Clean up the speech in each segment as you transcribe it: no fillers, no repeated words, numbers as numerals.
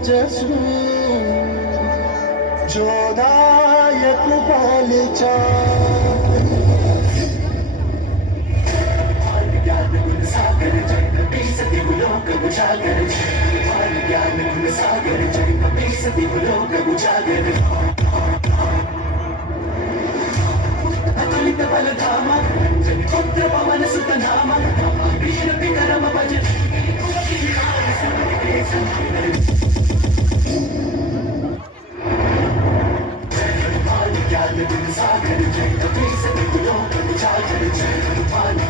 ओजस्वी जोदायक बालचाल ज्ञान गुण सागर जय कपी सती लोक उजागर ज्ञान गुण सागर जय कपी सती लोक उजागर अतुलित बलधामा रंजन पुत्र पवन सुत नामा वीर विक्रम भज ज्ञान गुण सागर जय कपी सती लोक उजागर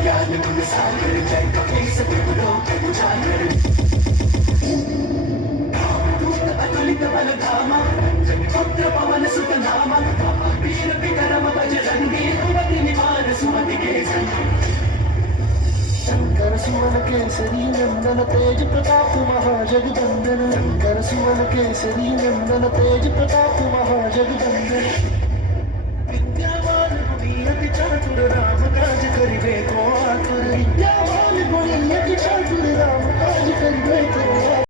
ज्ञान गुण सागर जय कपी सती लोक उजागर अतुलित बलधामा रंजन पुत्र पवन सुत नामा वीर विक्रम बजरंगी कुमति निवार सुमति के शंकर सुवन केसरी नंदन तेज प्रताप महाजगवंदन शंकर सुवन केसरी नंदन तेज प्रताप महाजगवंदन विद्यावान गुणी अति चातुर राम काज करिबे को आतुर विद्यावान